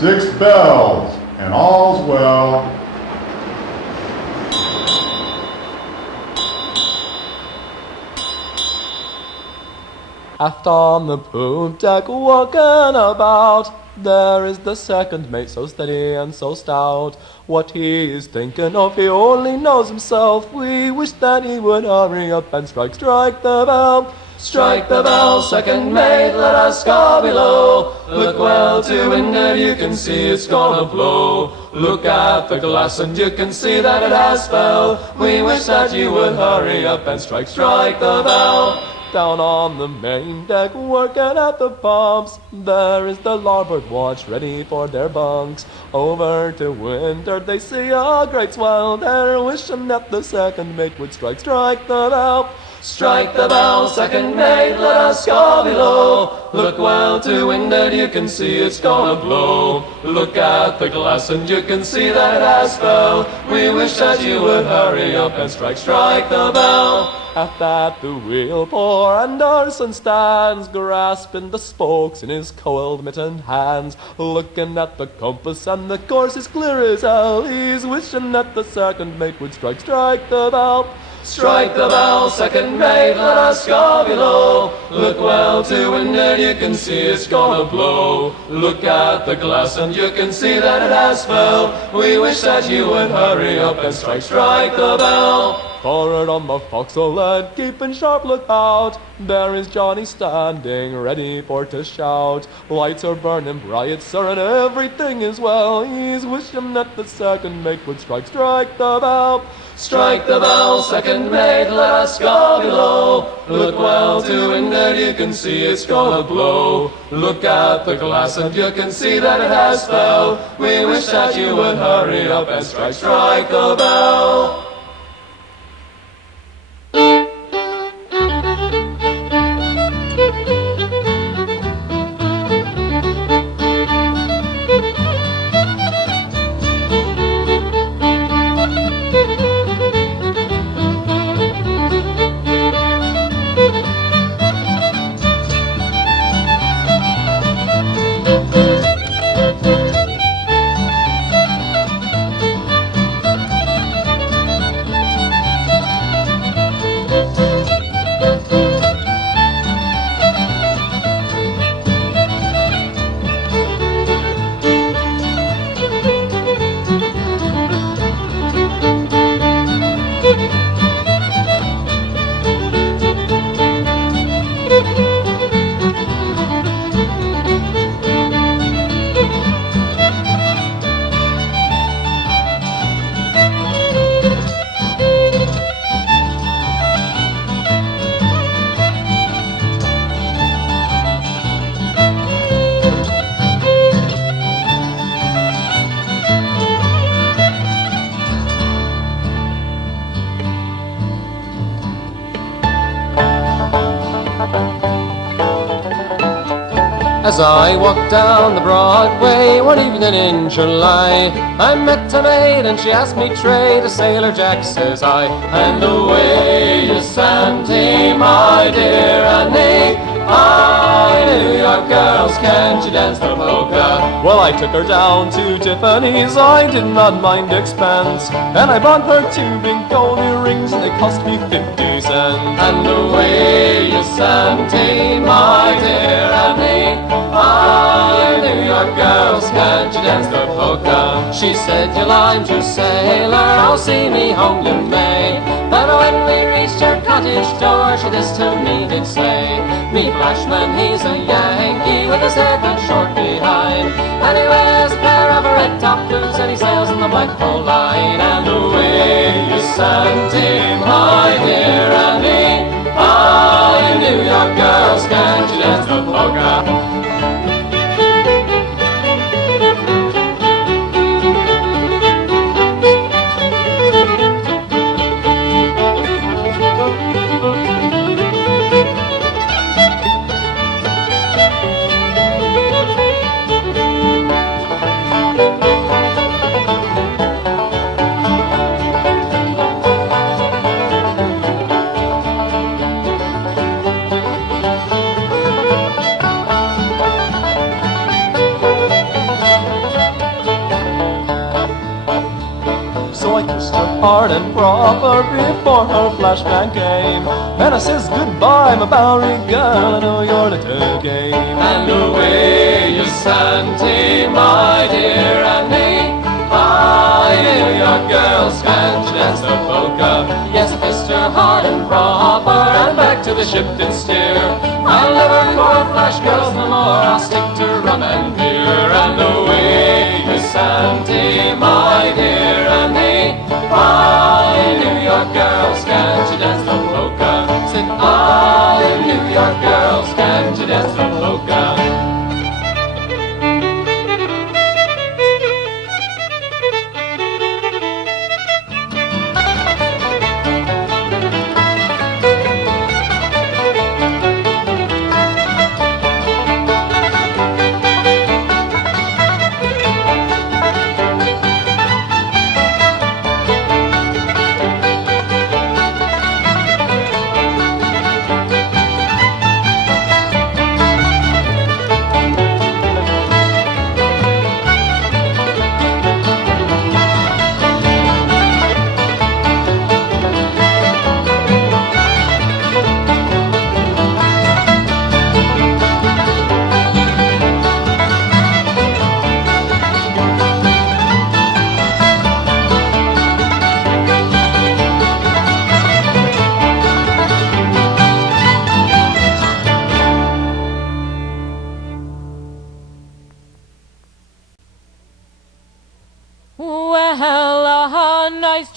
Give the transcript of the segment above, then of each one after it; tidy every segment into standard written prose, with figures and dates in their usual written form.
6 bells, and all's well. Aft on the poop deck walking about, there is the second mate so steady and so stout. What he is thinking of he only knows himself. We wish that he would hurry up and strike the bell. Strike the bell, second mate, let us go below. Look well to windward, you can see it's gonna blow. Look at the glass and you can see that it has fell. We wish that you would hurry up and strike the bell. Down on the main deck, working at the pumps, there is the larboard watch ready for their bunks. Over to windward they see a great swell, they're wishing that the second mate would strike the bell. Strike the bell, second mate, let us go below. Look well to windward, you can see it's gonna blow. Look at the glass and you can see that it has fell. We wish that you would hurry up and strike the bell. Aft at the wheel poor Anderson stands, grasping the spokes in his coiled mittened hands. Looking at the compass and the course is clear as hell. He's wishing that the second mate would strike the bell. Strike the bell, second mate, let us go below. Look well to windward, you can see it's gonna blow. Look at the glass and you can see that it has fell. We wish that you would hurry up and strike the bell. Forward on the forecastle and keeping sharp lookout, there is Johnny standing ready for to shout. Lights are burning bright, sir, and everything is well. He's wishing that the second mate would strike the bell. Strike the bell, second mate, let us go below. Look well to windward, you can see it's gonna blow. Look at the glass and you can see that it has fell. We wish that you would hurry up and strike the bell. As I walked down the Broadway one evening in July, I met a maid and she asked me trade. A sailor Jack, says I, and away you Santee, my dear Annie. I, New York girls, can't you dance the polka? Well, I took her down to Tiffany's, I did not mind expense, and I bought her 2 big gold earrings, and they cost me 50 cents. And away you Santee, my dear Annie. I, New York girls, can't you dance the polka? She said, you'll I'm to sailor, I'll see me home you may. But when we reached her cottage door, she this to me did say, me Flashman, he's a Yankee with his hair cut short behind, and he wears a pair of red top boots and he sails in the Blackpool line. And away you Santee, my dear Annie. Ah, you New York girls, can't you dance the polka? hard and proper before her flashbang came. And I says, goodbye, my Bowery girl, I know your little game. And away you Santy, my dear Annie, I knew your girls can dance the polka. Yes, I kissed her hard and proper, and back to the ship did steer. I'll never court flash girls no more, I'll stick to rum and beer. And away you Santy, my dear Annie, I knew your girls can dance the polka. Said I knew your girls can dance the polka.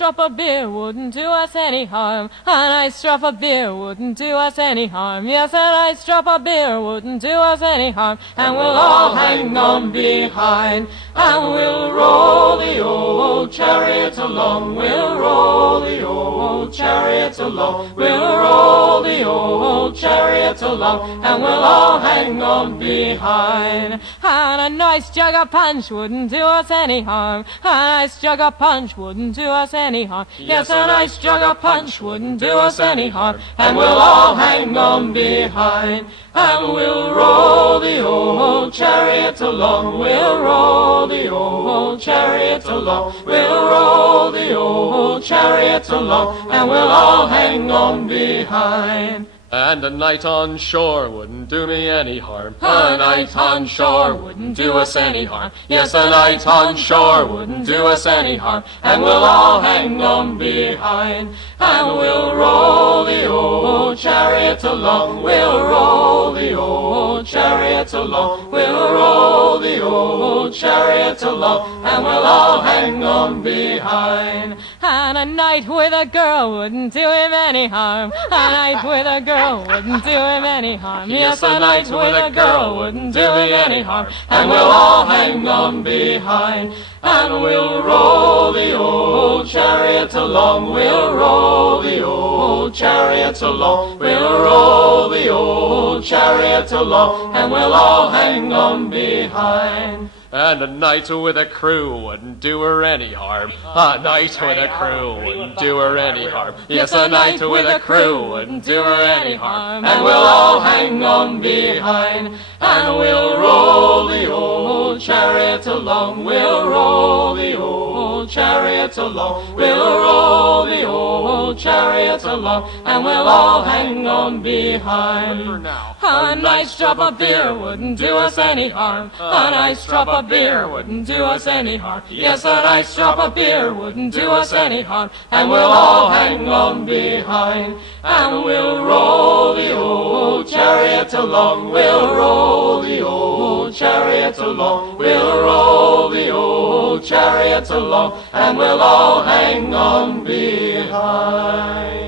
drop of beer wouldn't do us any harm. A nice drop of beer wouldn't do us any harm. Yes, a nice drop of beer wouldn't do us any harm. And we'll all hang on behind, and we'll roll the old chariot along. We'll roll the old chariot along. We'll roll the old chariot along, and we'll all hang on behind. And a nice jug of punch wouldn't do us any harm. A nice jug of punch wouldn't do us any harm. Yes, a nice jug of punch wouldn't do us any harm. And we'll all hang on behind, and we'll roll the old chariot along. We'll roll the old chariot along. We'll roll the old chariot along, and we'll all hang on behind. And a night on shore wouldn't do me any harm. A night on shore wouldn't do us any harm. Yes, a night on shore wouldn't do us any harm. And we'll all hang on behind, and we'll roll the old chariot along. We'll roll the old chariot along. We'll roll the old chariot along, and we'll all hang on behind. And a night with a girl wouldn't do him any harm. A night with a girl wouldn't do him any harm. Yes, a night with a girl wouldn't do me any harm. And we'll all hang on behind, and we'll roll the old chariot along. We'll roll the old chariot along. We'll roll the old chariot along, and we'll all hang on behind. And a night with a crew wouldn't do her any harm. A night with a crew wouldn't do her any harm. Yes, a night with a crew wouldn't do her any harm. And we'll all hang on behind, and we'll roll the old chariot along. We'll roll the old chariot along. We'll roll the old chariot along, and we'll all hang on behind. A nice drop of beer wouldn't do us any harm. A nice drop of beer wouldn't do us any harm. Yes, a nice drop of beer wouldn't do us any harm. And we'll all hang on behind, and we'll roll the old chariot along. We'll roll the old chariot along. We'll roll the old chariot along, and we'll all hang on behind.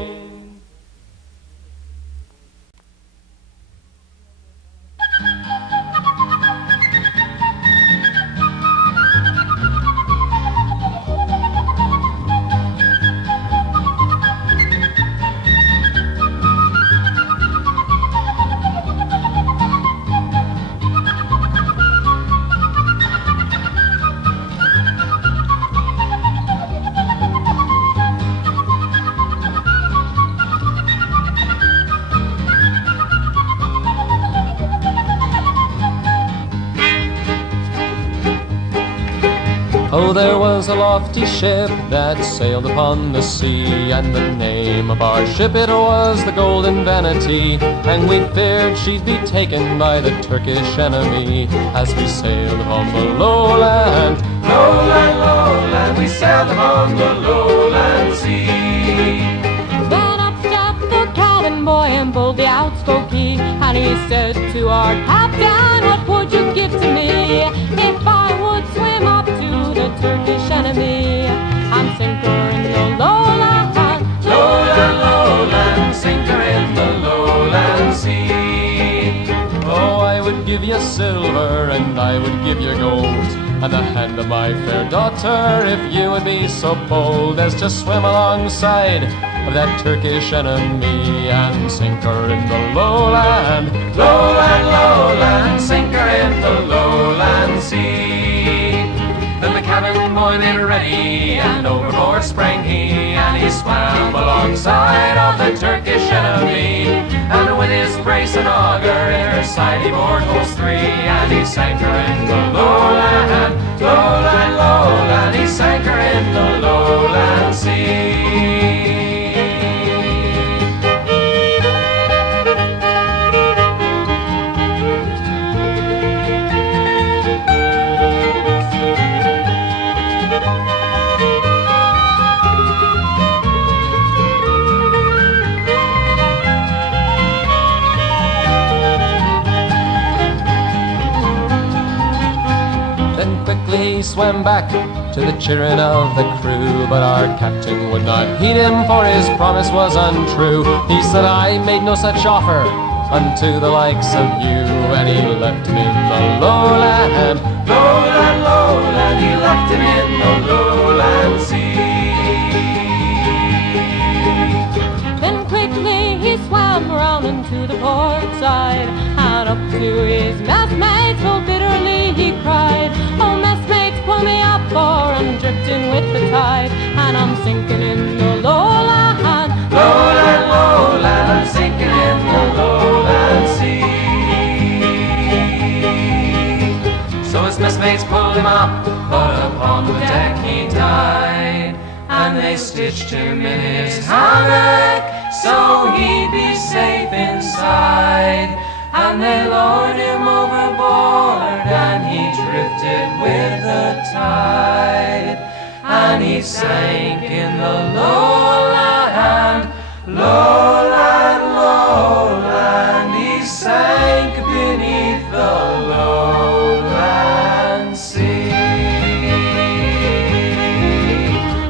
Oh, there was a lofty ship that sailed upon the sea, and the name of our ship it was the Golden Vanity, and we feared she'd be taken by the Turkish enemy as we sailed upon the lowland. Lowland, lowland, we sailed upon the lowland sea. Then up stepped the cabin boy and boldly out spoke he, and he said to our captain, what would you give to me if I would swim up to the Turkish enemy? I'm sinker in the lowland, lowland, lowland, sinker in the lowland sea. Oh, I would give you silver and I would give you gold, and the hand of my fair daughter, if you would be so bold as to swim alongside of that Turkish enemy and sink her in the lowland. Lowland, lowland, sink her in the lowland sea. Then the cabin boy made ready, and overboard sprang he, and he swam alongside of the Turkish enemy, and with his brace and auger in her side he bored holes 3, and he sank her in the lowland, lowland, lowland, he sank her in the lowland sea. He swam back to the cheering of the crew, but our captain would not heed him, for his promise was untrue. He said, I made no such offer unto the likes of you, and he left him in the lowland, lowland, lowland, he left him in the lowland sea. Then quickly he swam round into the port side, and up to his messmates full bitterly he cried, oh messmates, pull me up, for I'm drifting with the tide, and I'm sinking in the lowland, lowland, lowland, I'm sinking in the lowland sea. So his messmates pulled him up, but upon the deck he died, and they stitched him in his hammock so he'd be safe inside. And they lowered him overboard, and he drifted with the tide, and he sank in the lowland, lowland, lowland, he sank beneath the lowland sea.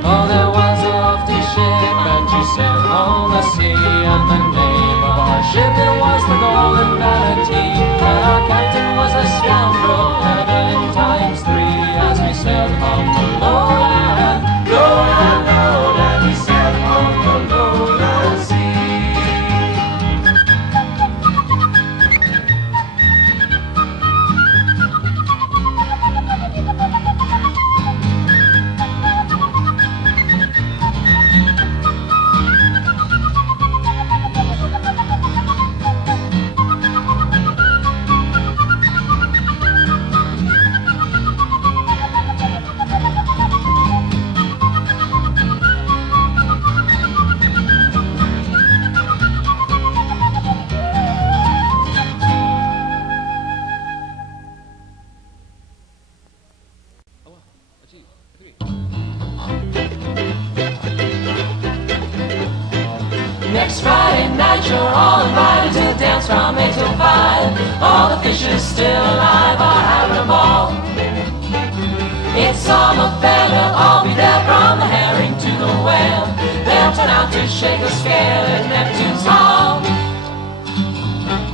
Oh, there was a lofty ship, and she sailed on the sea, and the name of our ship it was the Golden Vanity, and our captain was a scoundrel, and a million times 3, as we sailed on the lowland, lowland, lowland, we sailed on the lowland sea. Next Friday night you're all invited to dance from 8 till 5. All the fishes still alive are having a ball. It's summer fair, they'll all be there from the herring to the whale. They'll turn out to shake a scale at Neptune's hall.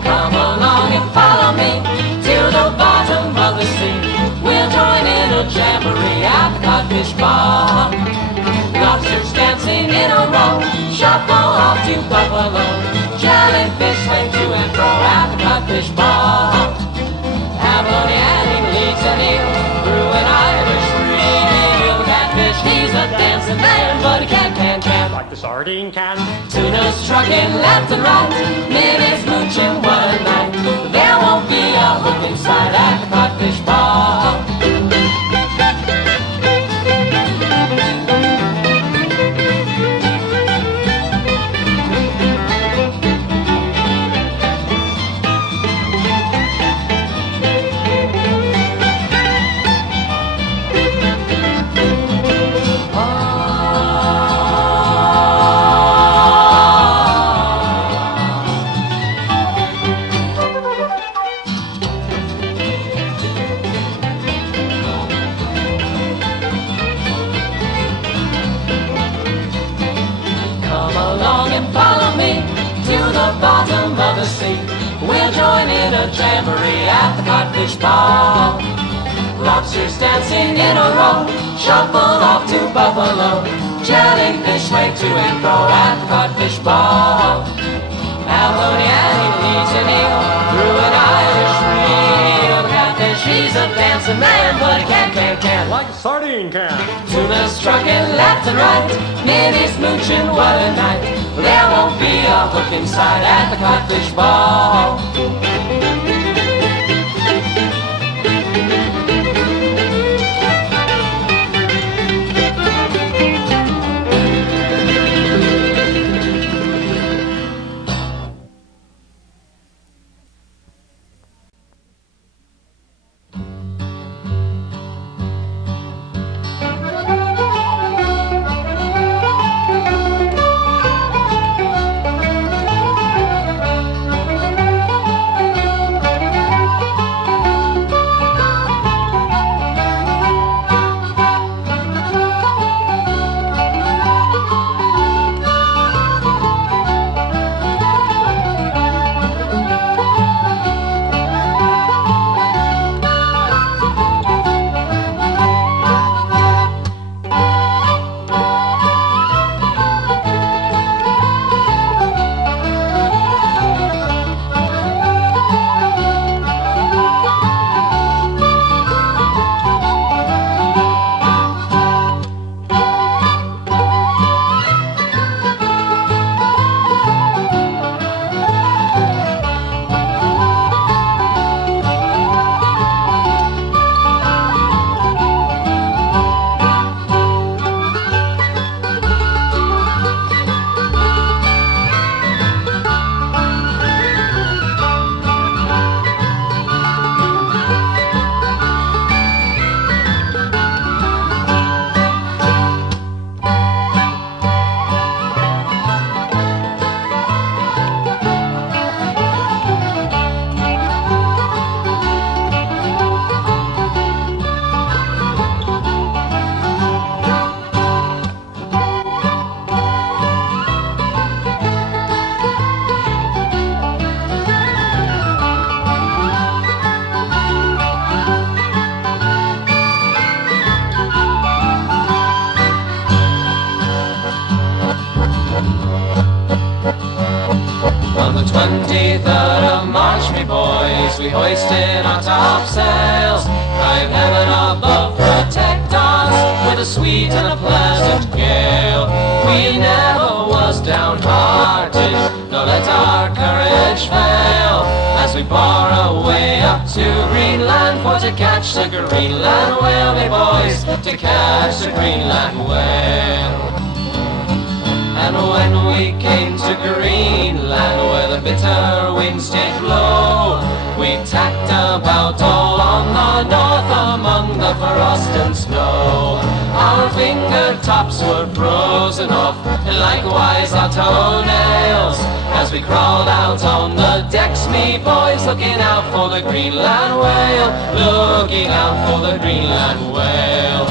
Come along and follow me to the bottom of the sea. We'll join in a jamboree at the Codfish Ball. Lobsters dancing in a row, shuffle off to Buffalo. Jellyfish swing to and fro at the Codfish Ball. Abalone and leaves an eel, through an Irish reel. The catfish, he's a dancing man, but he can like the sardine can. Tuna's trucking left and right, Minnie's mooching one night. There won't be a hook inside at the Codfish Ball. We'll join in a jamboree at the Codfish Ball. Lobsters dancing in a row, shuffled off to Buffalo. Jellyfish sway to and fro at the Codfish Ball. Abalone and he's an eel through an Irish reel. Catfish, he's a dancing man, but he can't like a sardine can. Tuna's trucking left and right, Minnie's mooching, what a night. There won't be a hook inside at the Codfish Ball. On the 23rd of March, me boys, we hoisted our topsails. Drive heaven above, protect us with a sweet and a pleasant gale. We never was downhearted, nor let our courage fail, as we bore away up to Greenland for to catch the Greenland whale, me boys, to catch the Greenland whale. And when we came to Greenland, where the bitter winds did blow, we tacked about all on the north among the frost and snow. Our fingertops were frozen off, and likewise our toenails, as we crawled out on the decks, me boys, looking out for the Greenland whale, looking out for the Greenland whale.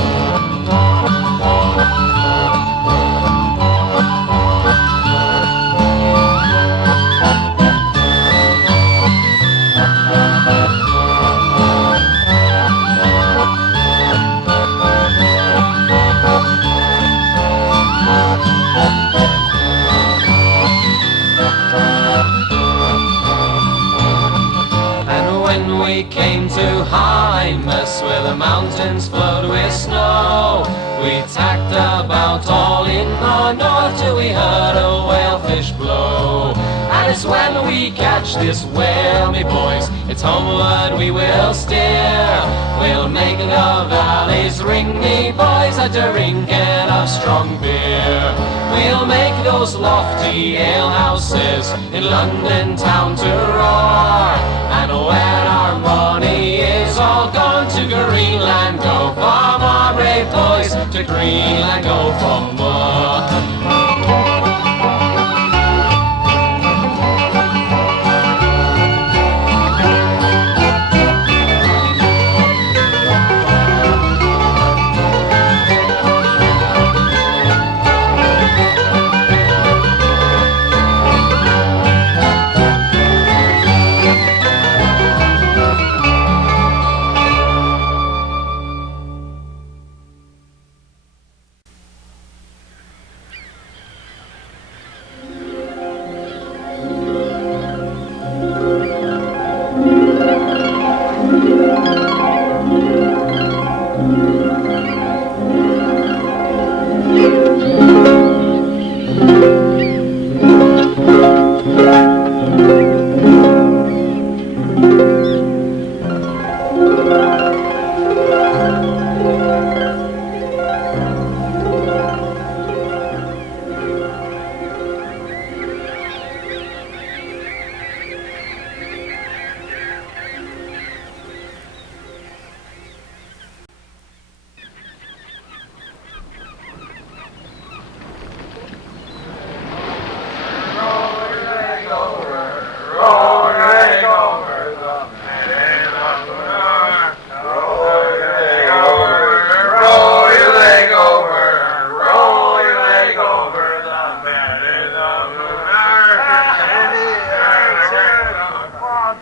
We came to Hymus, where the mountains flowed with snow. We tacked about all in the north till we heard a whalefish blow. And it's when we catch this whale, me boys, it's homeward we will steer. We'll make the valleys ring, me boys, a drinking of strong beer. We'll make those lofty alehouses in London town to roar. And when our money is all gone, to Greenland go for more, brave boys, to Greenland go for more.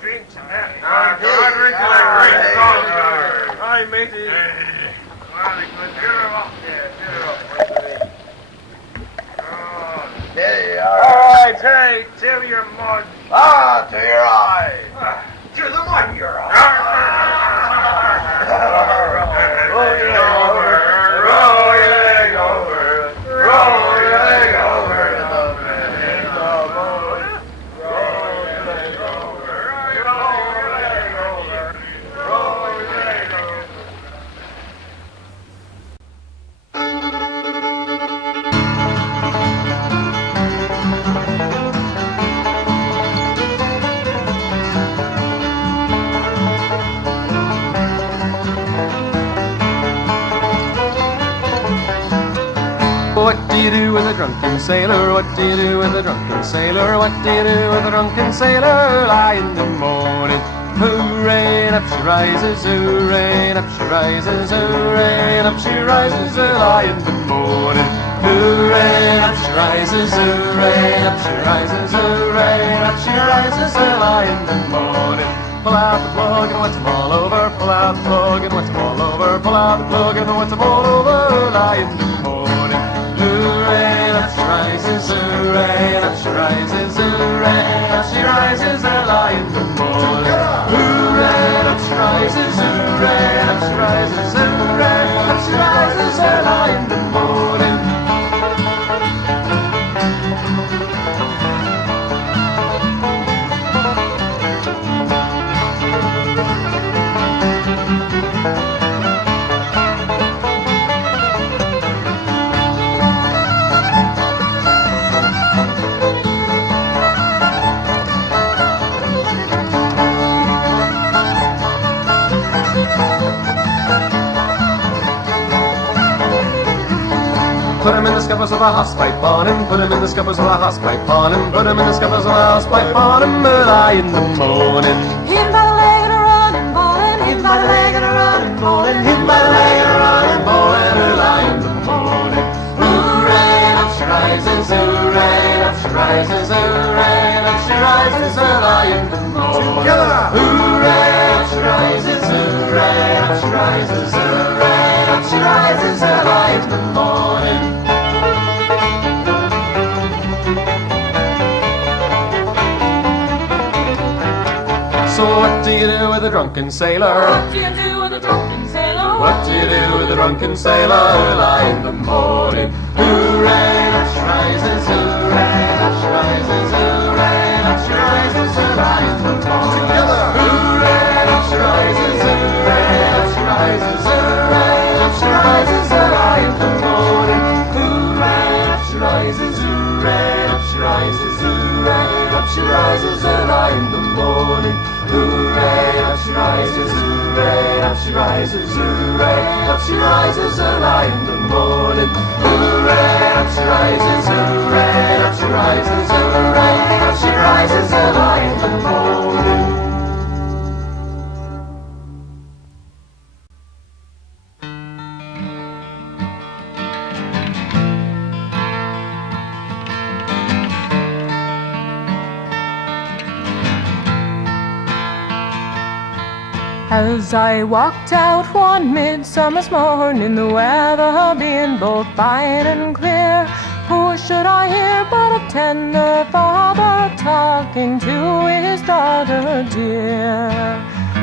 drink to that. I'll drink to that great song. Hi, matey. Very good. Get her up there. Get her up. All right, Terry, your mud. Ah, to your eye. To the mud, your eye. Roll your leg over. Roll your leg over. Roll your leg over. What do you do with a drunken sailor? What do you do with a drunken sailor? What do you do with a drunken sailor? Lie in the morning. Hooray, and up she rises, hooray, and up she rises, hooray, and up she rises, lie in the morning. Hooray, and up she rises, hooray, and up she rises, hooray, and up she rises, lie in the morning. Pull out the plug and wet them all over, pull out the plug and wet them all over, pull out the plug and wet them all over, lie in the morning. Hooray, and up she rises, hooray, and up she rises, hooray, and up she rises, lie in the morning. Hooray, and up she rises, hooray, and up she rises, hooray, and up she rises, lie in the morning. Put him in the scuppers with a hosspipe on him, put him in the scuppers with a hosspipe on him, put him in the scuppers with a hosspipe on him, early in the morning. Him by the leg and a running, bowling, him by the leg and a running, bowling, Him by the leg and a running, bowling, early in the morning. Hooray, and up she rises, hooray, and up she rises, hooray, and up she rises, early in the morning. Hooray, up she rises, hooray, up she rises, hooray, up she rises, early in the morning. So what do you do with a drunken sailor? What do you do with a drunken sailor? What do you do with a drunken sailor? Early in the morning. Hooray, up she rises, hooray, up she rises, hooray, up she rises, early in the morning. Hooray, up she rises, hooray, up she rises, hooray, up she rises, early in the morning. Hooray, up she rises, hooray, up she rises, hooray, up she rises, early in the morning. Hooray, up she rises, hooray, up she rises, hooray, up she rises, early in the morning. Hooray, up she rises, hooray, up she rises, hooray, up she rises, early in the morning. As I walked out one midsummer's morning, the weather being both fine and clear, who should I hear but a tender father talking to his daughter dear.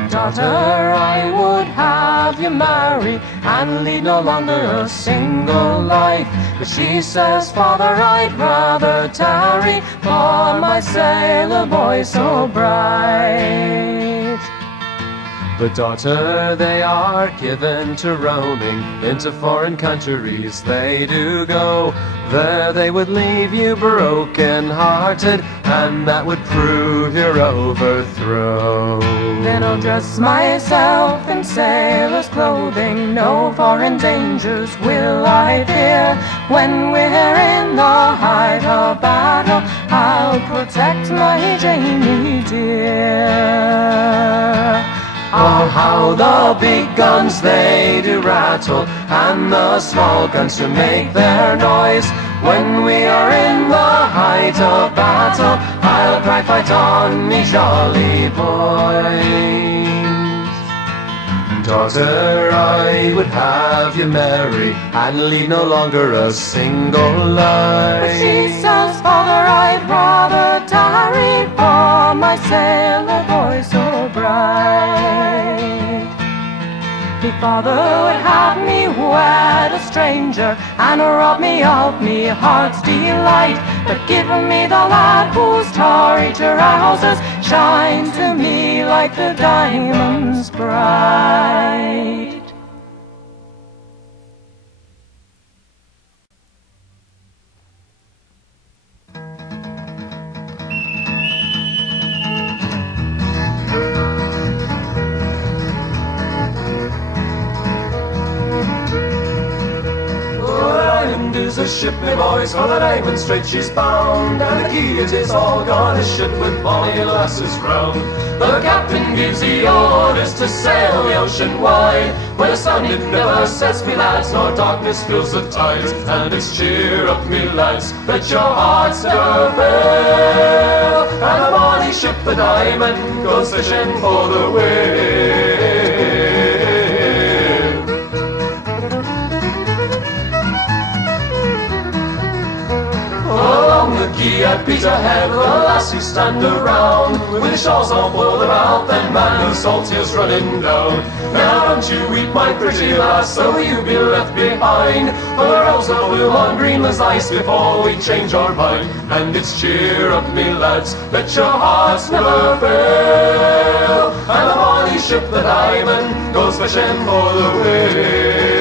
Daughter, I would have you marry and lead no longer a single life. But she says, Father, I'd rather tarry for my sailor boy so bright. But daughter, they are given to roaming into foreign countries they do go. There they would leave you broken-hearted, and that would prove your overthrow. Then I'll dress myself in sailor's clothing, no foreign dangers will I fear. When we're in the height of battle, I'll protect my Jamie dear. Oh, how the big guns they do rattle, and the small guns to make their noise. When we are in the height of battle, I'll cry, fight on, me jolly boys. Daughter, I would have you marry and lead no longer a single life. But she says, Father, I'd rather tarry for my sailor boy so bright. Me father would have me wed a stranger and rob me of me heart's delight. But give me the lad whose tarry trousers shine to me like the diamonds bright. Is a ship, me boys, for the diamond straight she's bound, and the key it is all gone, a ship with bonny lasses round. The captain gives the orders to sail the ocean wide, where the sun it never sets, me lads, nor darkness fills the tides. And it's cheer up, me lads, let your hearts never fail, and the bonny ship, the diamond, goes fishing for the whale. Along the quay at Peterhead, the lassies stand around, with the shawls all boiled about, then man, the salt tears running down. Now don't you weep, my pretty lass, so you be left behind, for the rose will bloom on green as ice before we change our mind. And it's cheer up, me lads, let your hearts never fail, and the bonny ship, the diamond, goes fishing for the whale.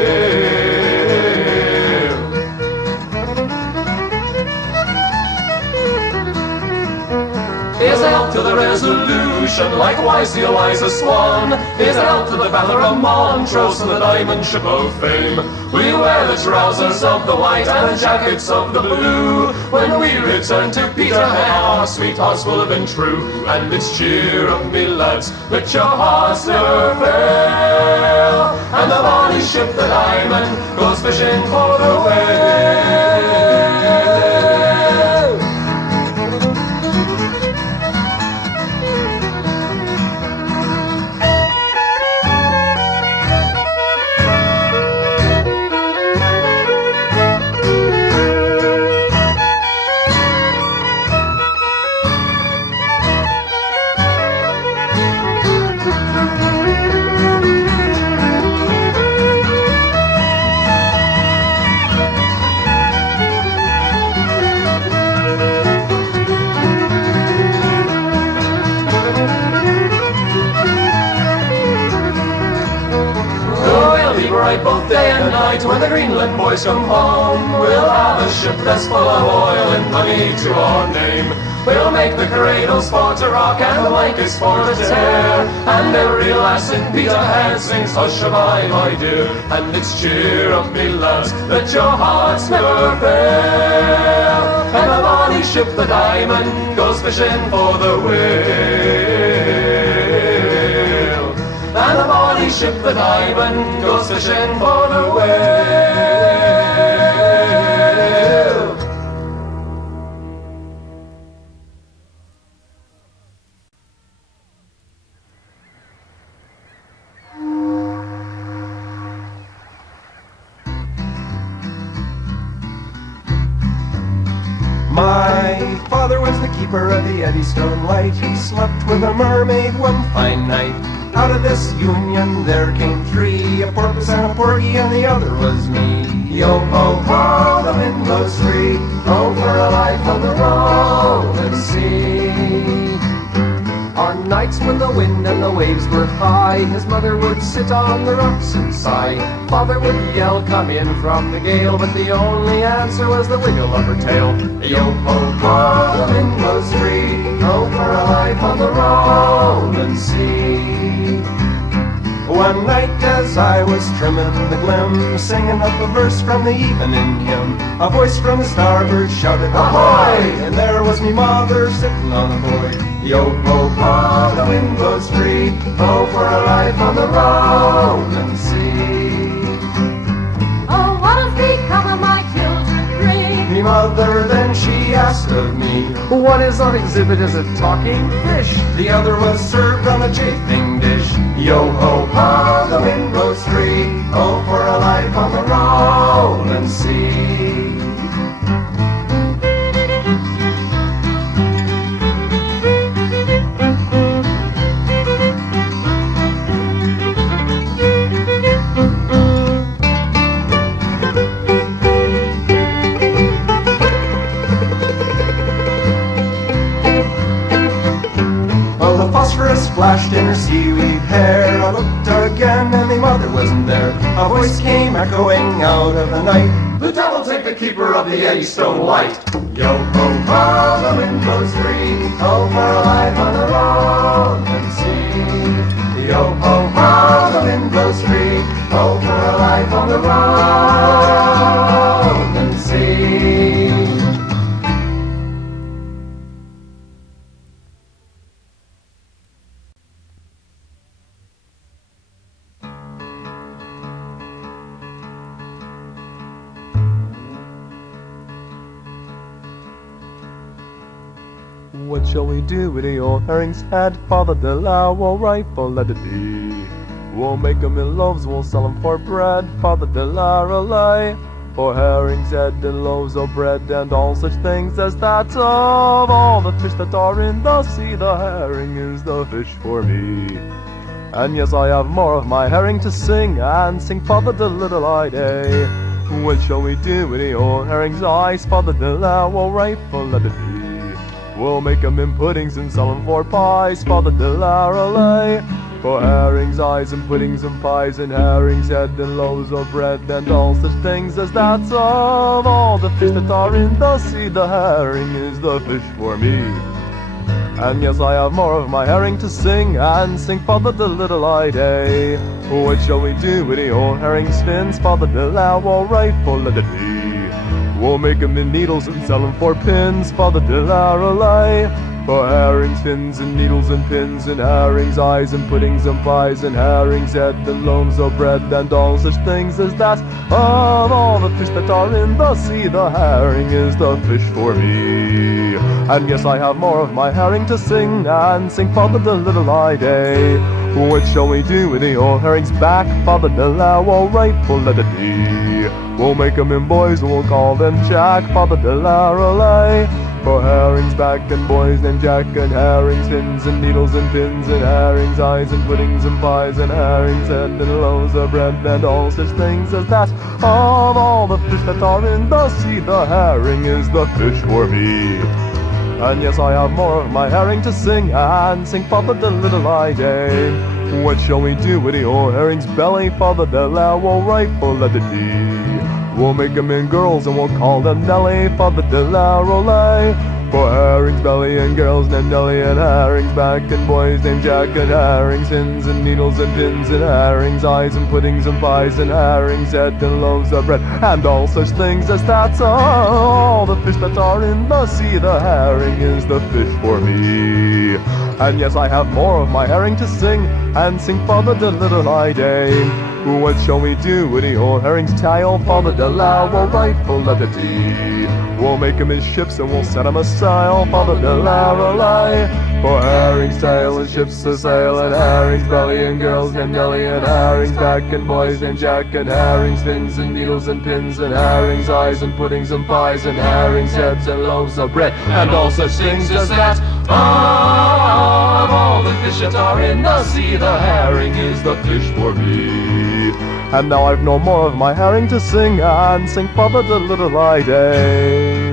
Here's a health to the Resolution, likewise the Eliza Swan. Here's a health to the Valor of Montrose and the Diamond Ship of Fame. We wear the trousers of the white and the jackets of the blue. When we return to Peterhead, our sweethearts will have been true. And it's cheer up, me lads, let your hearts never fail, and the bonny ship, the Diamond, goes fishing for the whale. Both day and night, when the Greenland boys come home, we'll have a ship that's full of oil and money to our name. We'll make the cradles for to rock and the blankets for to tear, and every lass in Peterhead sings hush-a-bye, my dear. And it's cheer up, me lads, let your hearts never fail, and the bonny ship, the Diamond, goes fishing for the whale. And the bonny ship, the Diamond, goes fishing for the whale. My father was the keeper of the Eddystone Light. He slept with a mermaid one fine night. Out of this union there came three, a porpoise and a porgy, and the other was me. Yo-ho-ho, the wind blows free, oh, for a life on the rolling sea. On nights when the wind and the waves were high, his mother would sit on the rocks and sigh. Father would yell, come in from the gale, but the only answer was the wiggle of her tail. Yo-ho-ho, the wind blows free, oh, for a life on the rolling sea. One night as I was trimming the glim, singing up a verse from the evening hymn, a voice from the starboard shouted, ahoy! And there was me mother sitting on a buoy. Yo-ho-ho, the wind blows free, oh, for a life on the rolling sea. Oh, what has become of my children three? Me mother then and she asked of me, what is on exhibit? Is it talking fish? The other was served on a chafing dish. Yo-ho-ho, the wind blows free. Oh, for a life on the rolling sea. Phosphorus flashed in her seaweed hair. I looked again and the mother wasn't there. A voice came echoing out of the night, the devil take the keeper of the Eddystone Light. Yo-ho-ho, the wind blows free. Oh, for a life on the rolling sea. Yo-ho-ho, the wind blows free. Oh, for a life on the rolling sea. What shall we do with the old herring's head? Father Delau will rifle, let it be. We'll make 'em in loaves, we'll sell 'em for bread. Father Delau rely for herring's head and loaves of bread and all such things as that. Of all the fish that are in the sea, the herring is the fish for me. And yes, I have more of my herring to sing, and sing Father the little eye day. What shall we do with the old herring's eyes? Father Delau will rifle, let it be. We'll make 'em in puddings and sell 'em for pies. Father Delarolay for herring's eyes and puddings and pies and herring's head and loaves of bread and all such things as that. Of all the fish that are in the sea, the herring is the fish for me. And yes, I have more of my herring to sing, and sing Father the little eye day. What shall we do with the old herring's fins? Father Delau will rifle, let it be. We'll make 'em in needles and sell 'em for pins. Father Delarolay for herring's fins and needles and pins and herring's eyes and puddings and pies and herring's head and loaves of bread and all such things as that. Of all the fish that are in the sea, the herring is the fish for me. And yes, I have more of my herring to sing, and sing Father the little eye day. What shall we do with the old herring's back? Father Delau will rifle, let it be. We'll make 'em in boys and we'll call them Jack. Father Delarolay for herring's back and boys named Jack and herring's fins and needles and pins and herring's eyes and puddings and pies and herring's head and loaves of bread and all such things as that. Of all the fish that are in the sea, the herring is the fish for me. And yes, I have more of my herring to sing, and sing Father the little eye day. What shall we do with the old herring's belly? Father Delau will rifle, let it be. We'll make 'em in girls and we'll call them Nelly. Father Delarolay for herring's belly and girls named Nelly and herring's back and boys named Jack and herring's fins and needles and pins and herring's eyes and puddings and pies and herring's head and loaves of bread and all such things as that. All the fish that are in the sea, the herring is the fish for me. And yes, I have more of my herring to sing, and sing Father the little eye day. What shall we do with the old herring's tail? Father Delau will rifle, let it be. We'll make 'em in ships and we'll set 'em a sail. Father Delarolay for herring's tail and ships a sail and herring's belly and girls named Nelly and herring's back and boys named Jack and herring's fins and needles and pins and herring's eyes and puddings and pies and herring's heads and loaves of bread and all such things as that. Of all the fish that are in the sea, the herring is the fish for me. And now I've no more of my herring to sing, and sing Father the little eye day.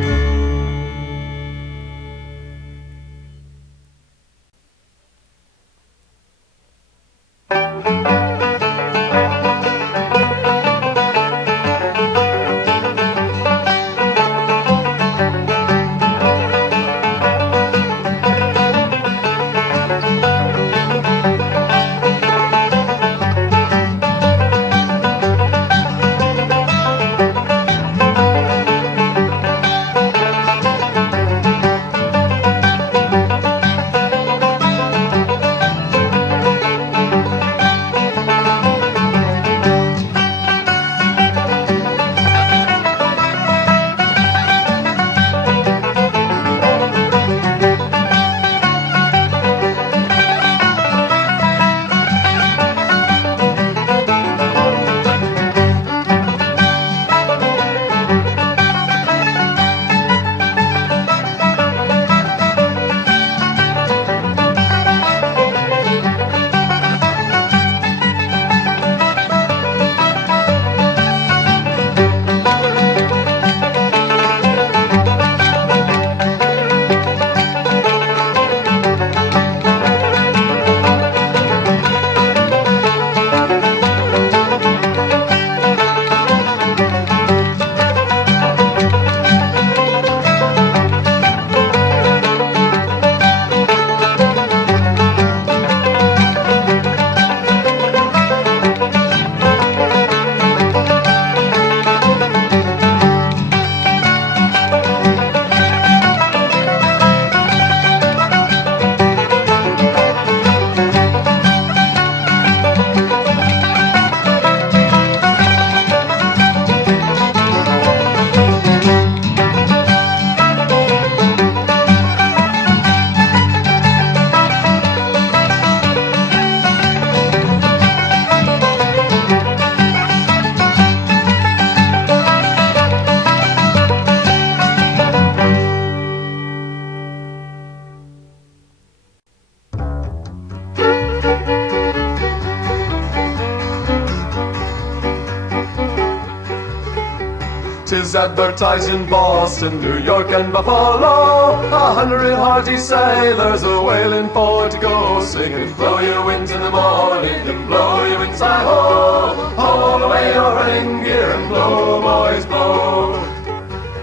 Flute is advertised in Boston, New York, and Buffalo. 100 hearty sailors are wailing for to go, singing, blow your wings in the morning and blow your wings hi-ho. Haul away your running gear and blow, boys, blow.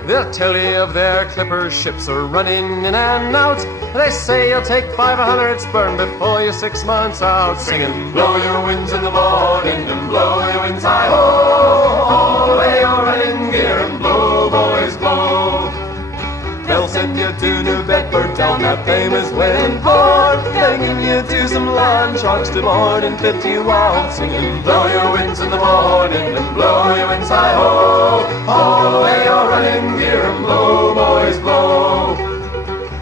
They'll tell you of their clipper ships are running in and out. They say you'll take 500 sperm before you're 6 months out, singing, blow your winds in the morning and blow your winds hi-ho. Haul away your running gear and blow, boys, blow. They'll send you to New Bedford down that famous whaling port. They'll give you to some land sharks to board and 50 you out, singing, blow your winds in the morning and blow your winds hi-ho. Haul away your running gear and blow, boys, blow.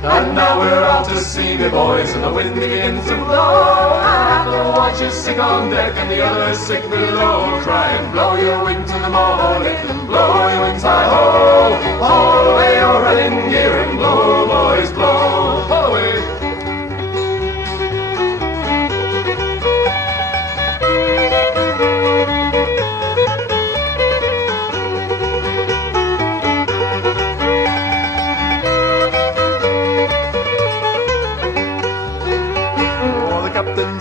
And now we're out to sea, me boys, and the wind begins to blow. Half the watch is sick on deck and the other is sick below, crying, blow your wings in the morning and blow your wings hi-ho. Haul away your running gear and blow, boys, blow. Haul away.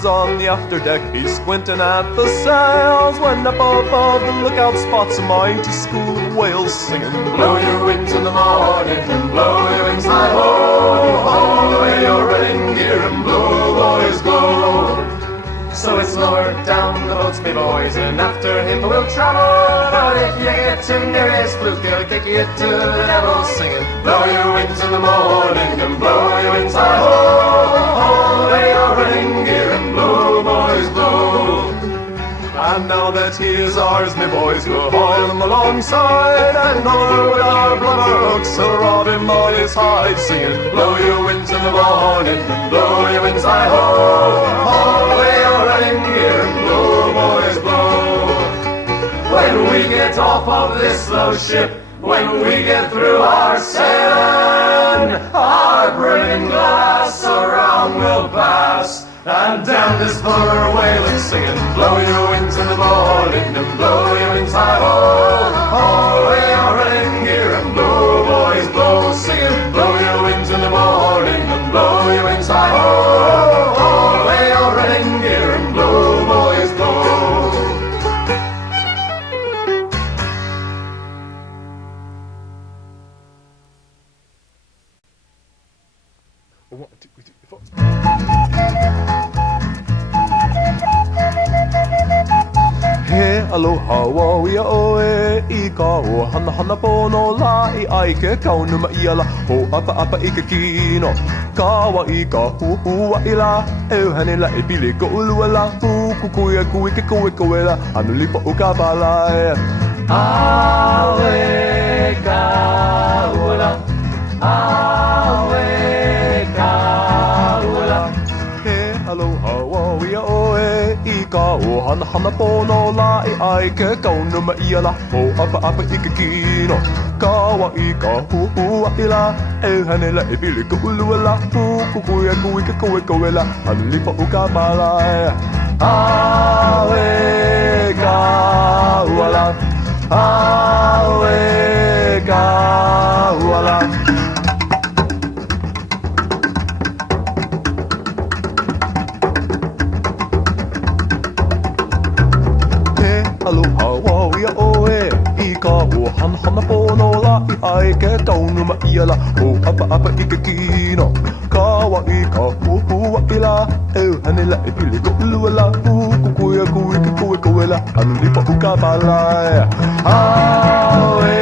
On the afterdeck, he's squinting at the sails, when up above the lookout spots a mighty school of whales, singing, blow your wings in the morning and blow your wings hi-ho. Haul away your running gear and blow, boys, blow. So it's lowered down the boats, me boys, and after him we'll travel. But if you get too near his flute, he'll kick you to the devil, singing, blow your wings in the morning and blow your wings hi-ho. Haul away your running gear and blow, boys, blow. And now that he is ours, me boys, we'll haul him alongside, and over with our blubber hooks we'll rob him on his hide, singing, blow your winds in the morning and blow your winds hi-ho. Haul away your running gear and blow, boys, blow. When we get off of this slow ship, when we get through our sailing, our burning glass around will pass, and down this fuller whaling, singing, blow your wings in the morning and blow your wings hi-ho. Haul away your running gear and blow, boys, blow, singing, blow your wings in the morning and blow your wings hi-ho. Haul away your running gear and blow, boys, blow. He aloha wawia oe I ka o hana hana pono la I ai ke kaunuma I ala ho apa apa I ke kino kawa I ka huhua I la hane la I pili ko ulua la kukuia kui ke koe koe la anu lipa o ka palai awe ka ula awe ka ula he aloha wawia oe I ka o hana hana pono la I ai ke kaunuma I ala ho apa apa I ke kino kawa I ka huhua I la hane la I pili ko ulua la kukuia kui ke koe koe la anu lipa o ka palai awe ka ula awe ka ula aloha wawia oe I ka o hana hana pono la I ai ke kaunuma I ala ho apa apa I ke kino kawa I ka huhua I la hane la I pili ko ulua la kukuia kui ke koe koe la anu lipa o ka palai awe